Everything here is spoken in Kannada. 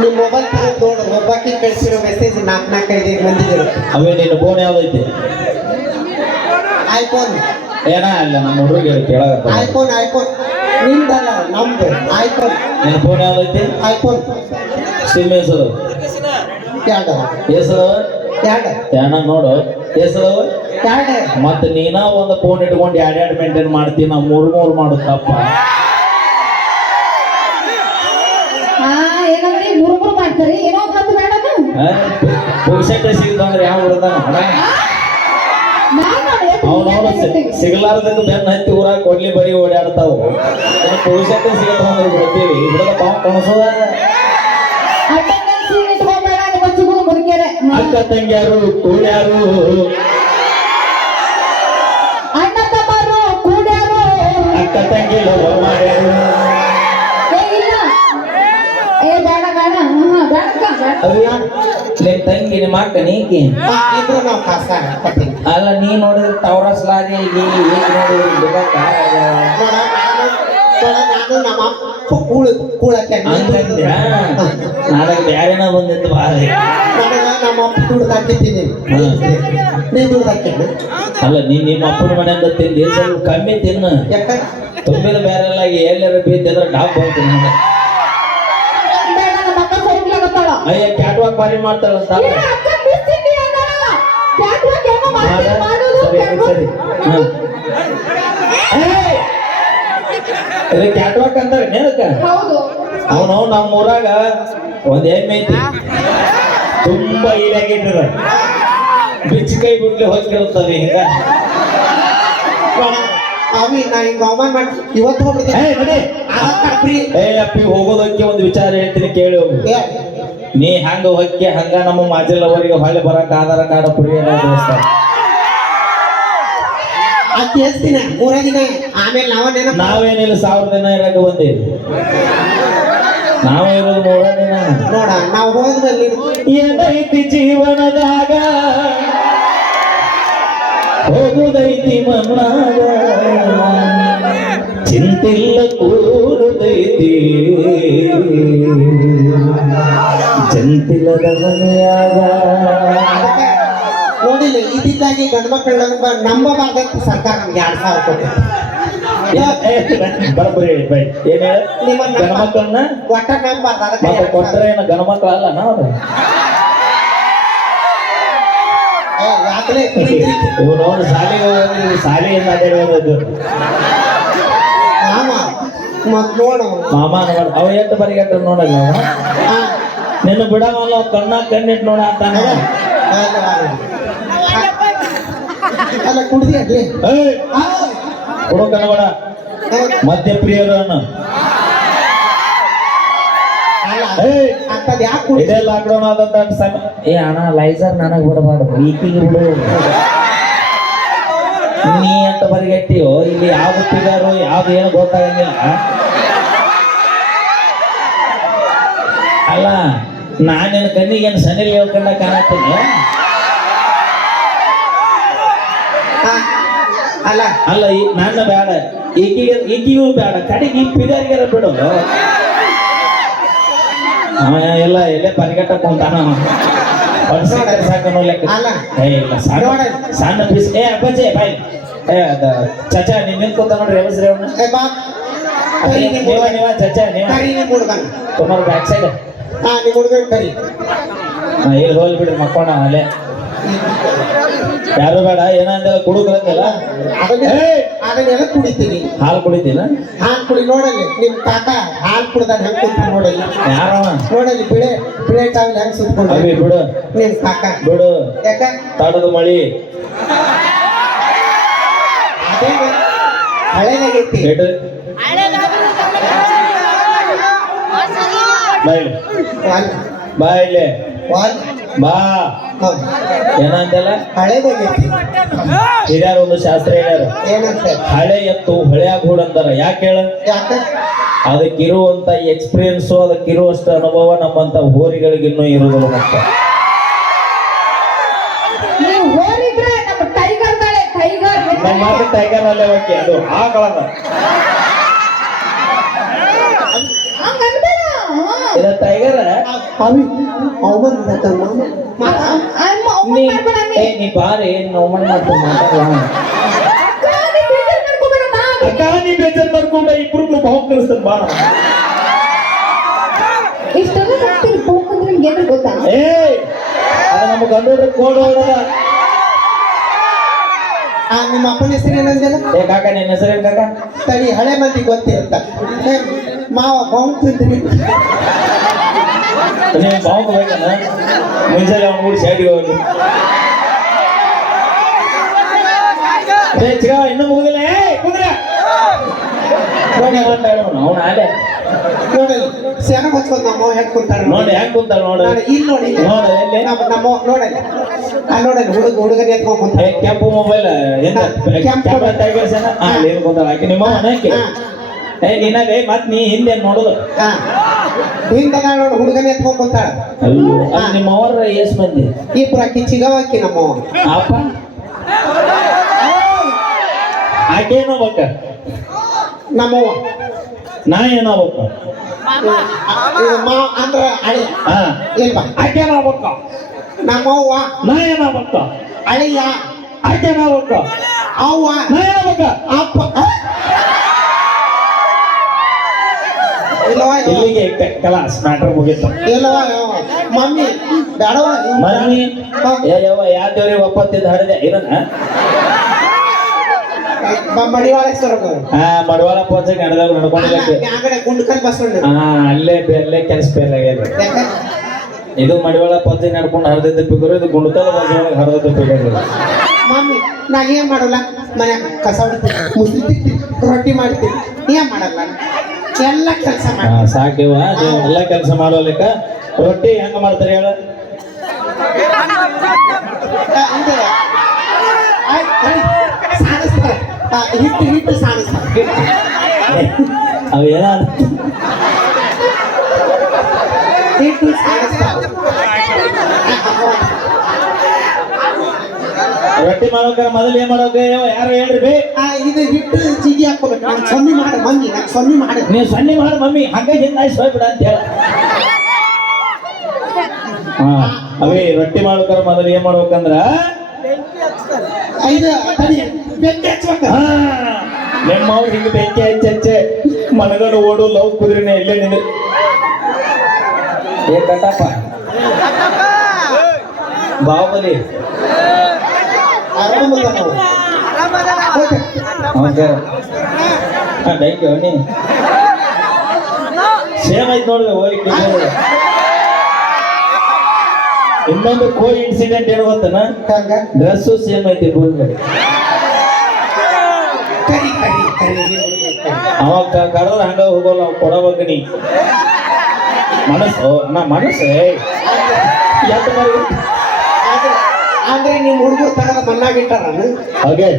ನಿಮ್ಮ ಮೊಬೈಲ್ ತಗೊಂಡು ನೋಡು, ಒಬ್ಬಾಕಿ ಕಳಿಸಿರೋ ಮೆಸೇಜ್ 4-5 ಬಂದಿದ್ರು. ಅವೇ ನಿನ್ನ ಫೋನ್ ಯಾವ್ದೈತಿ? ಐಫೋನ್. ಏನ ಅಲ್ಲ ನಮ್ಮ ಹುಡುಗರಿಗೆ ಕೇಳಾಗತ್ತ. ಐಫೋನ್ ನಿಮ್ದಲ್ಲ, ನಮ್ದು ಐಫೋನ್. ನಿನ್ನ ಫೋನ್ ಯಾವ್ದೈತಿ? ಐಫೋನ್. ಸಿಮ್ ಹೆಸರು ಎರಡು ಹೆಸರು ಯಾಣ ನೋಡು ಹೆಸರು. ಎರಡು ಮತ್ತೆ ನೀನ ಒಂದು ಫೋನ್ ಇಟ್ಕೊಂಡು ಎರಡು ಮೇಂಟೈನ್ ಮಾಡ್ತೀನಿ, ನಾವು ಮೂರು ಮಾಡುತ್ತಪ್ಪ. ಏನಂದ್ರೆ ಮೂರು ಮಾಡ್ತಾರೆ, ಏನೋ ಒಂದು ಬೇಡನು ಪುರುಷತೆ ಸಿಗ್ತಂದ್ರೆ ಯಾವ ಬಿಡ್ತಾನ ಅವನವನು ಸಿಗಲಾರ್ದಕ್ಕೆ ಬೆನ್ನ ಹತ್ತಿ ಊರಾಗ ಕೊಡ್ಲಿ ಬರೀ ಓಡಾಡ್ತಾವು. ಪುರುಷತೆ ಸಿಗತ್ತಂದ್ರೆ ಬಿಡ್ತೀವಿ, ಬಿಡದ ಪಾಪ ಕಣಸೋದ. ಅಕ್ಕ ತಂಗಿಯಾರು ಕೂಡ್ಯಾರು, ಅಣ್ಣ ತಮ್ಮರು ಕೂಡ್ಯಾರು, ಅಕ್ಕ ತಂಗಿ ಲವ್ ಮಾಡ್ಯಾರು. ನಿಮ್ ತಂಗಿ ನಿಮ್ಮ ಅಕ್ಕ ನೀಕಿ ಇಬ್ರು ನಾವು ಕಾಸ ಕೊಟ್ಟಿವಿ. ಅಲ್ಲ ನೀ ನೋಡಿದ್ರೆ ತವರಸ್ಲಾಗೆ ನಾನು ನಮ್ಮ ಅಪ್ಪ ಕೂಳಕ್ಕೆ ನಾಳೆ ಬ್ಯಾರೇನ ಬಂದಿತ್ತು ಬಾರಿ. ನಮ್ಮ ಅಪ್ಪ ದುಡ್ದು ಹಾಕಿದ್ದೀನಿ, ನೀ ದುಡ್ದು ಹಾಕಿದ್ದೆ. ಅಲ್ಲ ನೀನ್ ನಿಮ್ಮ ಅಪ್ಪನ ಮನೆಯಿಂದ ತಿಂದಿ, ಸ್ವಲ್ಪ ಕಮ್ಮಿ ತಿನ್ನು. ಯಾಕ ತುಂಬಿದ ಬೇರೆಲ್ಲ ಎಲ್ಲಾರ ಬಿದ್ದಿದ್ರೆ ಡಾಬ್ ಹೋಗ್ತೀನಿ. ಅಯ್ಯ ಕ್ಯಾಟ್ ವಾಕ್ ಬಾರಿ ಮಾಡ್ತಾಳಂತ. ಸರಿ ಕ್ಯಾಟ್ ವಾಕ್ ಅಂತಾರೆ ನೇರಕ್ಕ. ಅವನು ನಮ್ಮ ಊರಾಗ ಒಂದ್ ಎಮ್ಮೆ ಐತಿ, ತುಂಬಾ ಇಲಾಗಿಟ್ಟದ, ಬಿಚ್ಚಿಕೈ ಬಿಡ್ಲಿ ಹೋಗಿರುತ್ತದೆ. ಹಿಂಗ ಅವಿ ನಾ ಹಿಂಗ ಅವಮಾನ ಮಾಡಿ ಇವತ್ತು ಹೋಗ್ಬಿಡ್ತೀನಿ. ಅಪ್ಪಿ ಹೋಗೋದಕ್ಕೆ ಒಂದು ವಿಚಾರ ಹೇಳ್ತೀನಿ ಕೇಳಿ ಹೋಗು. ನೀ ಹಂಗ ಹೊಕ್ಕೆ ಹಂಗ ನಮ್ಮ ಮಾಜಿಲ್ಲವರಿಗೆ ಹೊಳೆ ಬರಕ್ ಆಧಾರ ಕಾರ್ಡ್ ಫ್ರೀ ದೋಸ್ತ. ಹೇಳ್ತೀನಿ 3 ದಿನ ಆಮೇಲೆ ನಾವೇನಿಲ್ಲ 1000 ದಿನ ಇರಕ್ಕೆ ಬಂದೇವಿ. ನಾವು ಇರೋದು 3 ದಿನ. ನೋಡ ನಾವು ಹೋದ್ರಲ್ಲಿ ಏನೈತಿ ಜೀವನದಾಗ, ಹೋಗುದೈತಿ ಮನ್ನಾಗ, ಚಿಂತಿಲ್ಲ ಕೂರುದೈತಿ ಚಂತಿಲ್ಲದ ಮನೆಯಾಗ. ನೋಡಿಲ್ಲ ಇದಿದ್ದಾಗಿ ಗಂಡು ಮಕ್ಕಳು ನಂಬಬಾರ್ದಂತ ಸರ್ಕಾರ ನಮ್ಗೆ 2000 ಕೊಟ್ಟು ಬರಬರಿ ಬೈ ಏನ ನಿಮ್ಮ ಗಣಮಕ್ಕಳನ್ನ ಒಟ್ಟ ನಂಬಾರ್ದು. ಮತ್ತೆ ಕೊಟ್ಟರೆ ಏನು ಗಣಮಕ್ಕಳ ಅಲ್ಲ ನಾವು. ಇವ್ರು ಶಾಲೆಗೆ ಹೋಗಿ ಶಾಲೆಯಿಂದ ಅಡ್ಡಾಡೋದು ನೋಡು ಮಾಮ ಅವ ಎಷ್ಟು ಬರಿಗಟ್ಟ ನೋಡಲ್ಲ. ನಿನ್ನ ಬಿಡವಲ್ಲ ಕಣ್ಣ ಕಣ್ಣಿಟ್ಟು ನೋಡ ಅಂತಾನೆ. ಅಲ್ಲ ಕುಡ್ದಿ ಅಡ್ಲಿ ಕೊಡು ಕಣಬೇಡ ಮಧ್ಯಪ್ರಿಯರನ್ನು. ಇದೇ ಲಾಕ್ಡೌನ್ ಆದಂತ ಏ ಅಣ್ಣ ಲೈಸರ್ ನನಗ್ ಬಿಡಬಾರ್ದು, ಈಕಿಗೆ ಬಿಡು. ನೀ ಅಂತ ಬರಿಗಟ್ಟಿಯೋ ಇಲ್ಲಿ ಯಾವ ಗೊತ್ತಿದಾರೋ ಯಾವ್ದು ಏನು ಗೊತ್ತಾಗಂಗಿಲ್ಲ. ಅಲ್ಲ ನಾನೇನು ಕಣ್ಣಿಗೇನು ಸನಿಲ್ ಹೇಳ್ಕೊಂಡ ಕಾಣತ್ತೀನಿ. ಅಲ್ಲ ಅಲ್ಲ ನನ್ನ ಬೇಡ, ಈಗಿಗೂ ಬೇಡ, ಕಡೆಗೆ ಈ ಪಿದಾರಿಗಾರ ಬಿಡು. ಎಲ್ಲ ಎಲ್ಲೇ ಪರಿಗಟ್ಟ ಕುಂತಾನ ಸಾಕನು ಲೆಕ್ಕ. ಇಲ್ಲ ಸಣ್ಣ ಪೀಸ್. ಏ ಅಪ್ಪಾಜಿ ಬಾಯ್ ಚಚಾ ನಿನ್ನ ಕೂತ ನೋಡ್ರಿ ಹೆವಸ್ರಿ ಅವ್ನ. ನೀವ ಚಚಾ ನೀವ ತುಮಾರ ಬ್ಯಾಕ್ ಸೈಡ್ ಇಲ್ಲಿ ಹೋಲ್ ಬಿಡ್ರಿ ಮಕ್ಕೋಣ ಅಲ್ಲೇ. ಯಾರು ಬೇಡ ಏನಂದೆಲ್ಲ ಕುಡುಕರಂಗಿಲ್ಲ. ಅದನ್ನೆಲ್ಲ ಕುಡಿತೀನಿ. ಹಾಲು ಕುಡಿತೀನ? ಹಾಲು ಕುಡಿ ನೋಡಲ್ಲಿ ನಿಮ್ ಕಾಕ ಹಾಲು ಕುಡ್ದಾಗ ಹೆಂಗ್ ಕುಡ್ತೀನಿ ನೋಡಲ್ಲಿ. ಯಾರವ ನೋಡಲ್ಲಿ ಬಿಳೆ ಚಾವಲ್ ಹೆಂಗ್ ಸುತ್ಕೊಂಡು ಬಿಡು ನಿಮ್ ಕಾಕ ಬಿಡು. ಯಾಕ ತಡದ ಮಳಿ ಅದೇ ಹಳೇದಾಗೈತಿ. ಬಾ ಇಲ್ಲಿ ಬಾ. ಏನಂತಲ್ಲ ಹಳೇದಾಗೈತಿ. ಹಿರಿಯಾರ ಒಂದು ಶಾಸ್ತ್ರ ಹೇಳ್ಯಾರ, ಏನಂತ ಹಳೆ ಎತ್ತು ಹೊಳೆಯಾಗ ಹೂಡಂತಾರ. ಯಾಕೆ ಹೇಳ? ಯಾಕ ಅದಕ್ಕಿರುವಂತ ಎಕ್ಸ್ಪೀರಿಯನ್ಸು ಅದಕ್ಕಿರುವಷ್ಟು ಅನುಭವ ನಮ್ಮಂತ ಹೋರಿಗಳಿಗೆ ಇನ್ನೂ ಇರುವುದಿಲ್ಲ. ಮತ್ತೆ ನಮ್ಮ ಟೈಗರ್ ಅಲ್ಲೇ ಓಕೆ, ಅದು ಆಕಳದ ಇದ ಟೈಗರ್ ಅವಿ ಅವನ್ ನೀ ಏ ನೀ ಬಾರಿ ನೋಮನ್ ಮಾಡ್ತು ಮಾತಾಡುವ ಅಕ್ಕ ನೀ ಬೇಜಾರ್ ಮಾಡ್ಕೊಂಡ ಇಬ್ರು ಭಾವ ಕಳಿಸ್ತಾನ ಬಾ ಇಷ್ಟೆಲ್ಲ ಬರ್ತೀರಿ ಹೋಗಂದ್ರೆ ಏನು ಗೊತ್ತಾ ಏ ಅದು ನಮ್ಮ ಗಂಡೋಡ್ರ ಕೋಡ್ ಹೊಡದ ನಿಮ್ಮ ಅಪ್ಪನ ಹೆಸರು ಏನಂದಲ್ಲ ಏ ಕಾಕ ನಿನ್ನ ಹೆಸರೇನ್ ಕಾಕ ತಡಿ ಹಳೆ ಮಂದಿ ಗೊತ್ತಿರುತ್ತ ಮಾವ ಬಾಂತಿದ್ರಿ ನೀವು ಬಾವು ಬೇಕನ ಮುಂಜಾನೆ ಅವ್ನು ಕೂಡ ಸೈಡ್ಗೆ ಹೋಗಿ ಏ ಚಿಗ ಇನ್ನೂ ಮುಗಿದಿಲ್ಲ ಏ ಕುಂದ್ರ ನೋಡಿ ಅವನು ಆಲೆ ನೋಡಿ ಸೆನ ಹೊಚ್ಕೊಂಡ್ ನಮ್ಮ ಹೆಂಗ್ ಕುಂತಾಳ ನೋಡಿ ಹೆಂಗ್ ಕುಂತಾಳ ನೋಡು ಇಲ್ಲಿ ನೋಡಿ ನೋಡು ಎಲ್ಲಿ ನಮ್ಮ ನೋಡಲ್ಲ ನೋಡಲ್ಲ ಹುಡುಗನ ಎತ್ಕೊಂಡ್ ಕುಂತ ಏ ಕೆಂಪು ಮೊಬೈಲ್ ಎಂತ ಕೆಂಪು ಟೈಗರ್ಸ್ ಏನ ಏನು ಕುಂತಾಳ ಆಕೆ ನಿಮ್ಮ ಅವನಕ್ಕೆ ಏ ನಿನ್ನಾಗ ಮತ್ ನೀ ಹಿಂದೆ ನೋಡುದು ಹಿಂದ ನೋಡಿ ಹುಡುಗನ ಎತ್ಕೊಂಡ್ ಕುಂತಾಳ ಅಯ್ಯೋ ಅದು ನಿಮ್ಮ ಅವರ ಎಸ್ ಮಂದಿ ಇಬ್ರು ಅಕ್ಕಿ ಚಿಗವಾಕಿ ನಮ್ಮವ ಅಪ್ಪ ಆಕೆ ಏನೋ ಬಕ್ಕ ನಮ್ಮವ್ವ ನಾ ಏನೋ ಬಕ್ಕ ಮಾವ ಅಂದ್ರ ಅಳಿ ಹಾ ಇಲ್ವಾ ಆಕೆ ಏನೋ ಬಕ್ಕ ನಮ್ಮವ್ವ ನಾ ಏನೋ ಬಕ್ಕ ಅಳಿಯ ಆಕೆ ಏನೋ ಬಕ್ಕ ಅವ್ವ ನಾ ಏನೋ ಬಕ್ಕ ಅಪ್ಪ ಇಲ್ಲವಾ ಇಲ್ಲಿಗೆ ಕಲಾಸ್ ಮ್ಯಾಟ್ರ್ ಮುಗೀತು ಇಲ್ಲವಾ ಮಮ್ಮಿ ಬೇಡವ ಮಮ್ಮಿ ಯವ್ವ ಯಾವ ದೇವ್ರಿಗೆ ಒಪ್ಪತ್ತಿದ್ದು ಹರಿದೆ ಇದನ್ನ ಮಡಿವಾಳೇಶ್ವರ ಹಾ ಮಡವಾಳ ಪೋಚ ನಡೆದಾಗ ನಡ್ಕೊಂಡಿದ್ದಕ್ಕೆ ಆಗಡೆ ಗುಂಡ್ಕಲ್ ಬಸ್ಕೊಂಡು ಹಾ ಅಲ್ಲೇ ಕೆಲಸ ಬೇರೆ ಆಗ್ಯದ ಇದು ಮಡಿವಾಳ ಪದ್ಧತಿ ನಡ್ಕೊಂಡು ಹರಿದಿದ್ದ ಪಿಗರು ಇದು ಗುಂಡಕಲ್ ಬಸ್ಸೊಳಗೆ ಹರಿದಿದ್ದ ಪಿಗರು ಮಮ್ಮಿ ನಾ ಏನ್ ಮಾಡಲ್ಲ ಮನ್ಯಾಗ ಕಸ ಹೊಡಿತೀನಿ ಮುಸ್ಲಿ ತಿಕ್ತೀನಿ ರೊಟ್ಟಿ ಮಾಡ್ತೀನಿ ಏನ್ ಮಾಡಲ್ಲ ಎಲ್ಲ ಕೆಲಸ ಮಾಡಿ ಸಾಕಿವ ನೀವು ಎಲ್ಲ ಕೆಲಸ ಮಾಡೋಲಿಕ್ಕ ರೊಟ್ಟಿ ಹೆಂಗ ಮಾಡ್ತಾರೆ ಹೇಳ ಸಾಣಿಸ್ತಾರೆ ಹಿಟ್ಟು ಸಾಣಿಸ್ತಾರೆ ಅವೇನ ಹಿಟ್ಟು ಸಾಣಿಸ್ತಾರೆ ರೊಟ್ಟಿ ಮಾಡ್ಬೇಕಾರ ಮೊದಲು ಏನ್ ಮಾಡೋಕೆ ಯಾರು ಹೇಳ್ರಿ ಬೇ ಇದು ಹಿಟ್ಟು ಜಿಗಿ ಹಾಕೋಬೇಕು ನಾನು ಸೊನ್ನೆ ಮಾಡಿ ಮಮ್ಮಿ ನಾನು ಸೊನ್ನೆ ಮಾಡಿ ನೀವು ಸಣ್ಣ ಮಾಡಿ ಮಮ್ಮಿ ಹಂಗ ಹಿಂದಾಯ್ಸಿ ಹೋಗ್ಬಿಡ ಅಂತ ಹೇಳ ಹಾ ಅವೇ ರೊಟ್ಟಿ ಮಾಡ್ಬೇಕಾರ ಮೊದಲು ಏನ್ ಮಾಡ್ಬೇಕಂದ್ರ ಇದು ತಡಿ ಬೆಂಕಿ ಹಚ್ಬೇಕು ಹಾ ನಿಮ್ಮವ್ರು ಹಿಂಗ ಬೆಂಕಿ ಹಚ್ಚೆ ಮನಗಂಡು ಓಡು ಲವ್ ಕುದುರೆನೆ ಇಲ್ಲೇ ನಿಂದ ಏ ಕಟ್ಟಪ್ಪ ಬಾಹುಬಲಿ ಆರಾಮದ ನಾವು ಓಕೆ ಹಾ ಥ್ಯಾಂಕ್ ಯು ನೀ ಸೇಮ್ ಆಯ್ತು ನೋಡ್ರಿ ಹೋಲಿಕೆ ಇನ್ನೊಂದು ಕೋ ಇನ್ಸಿಡೆಂಟ್ ಏನು ಗೊತ್ತನ ಹಂಗ ಡ್ರೆಸ್ಸು ಸೇಮ್ ಐತಿ ಬೋಲ್ಗಡೆ ಕರಿ ಕರಿ ಕರಿ ಅವಾಗ ಕರೆದ್ರೆ ಹಂಗ ಹೋಗೋಲ್ಲ ಅವ್ ಕೊಡಬೇಕು ನೀ ಮನಸ್ಸು ನಾ ಮನಸ್ಸು ಅಂದ್ರೆ ನಿಮ್ ಹುಡುಗರು ತಗದ ಮಣ್ಣಾಗಿಟ್ಟಾರ ಹಾಗೆ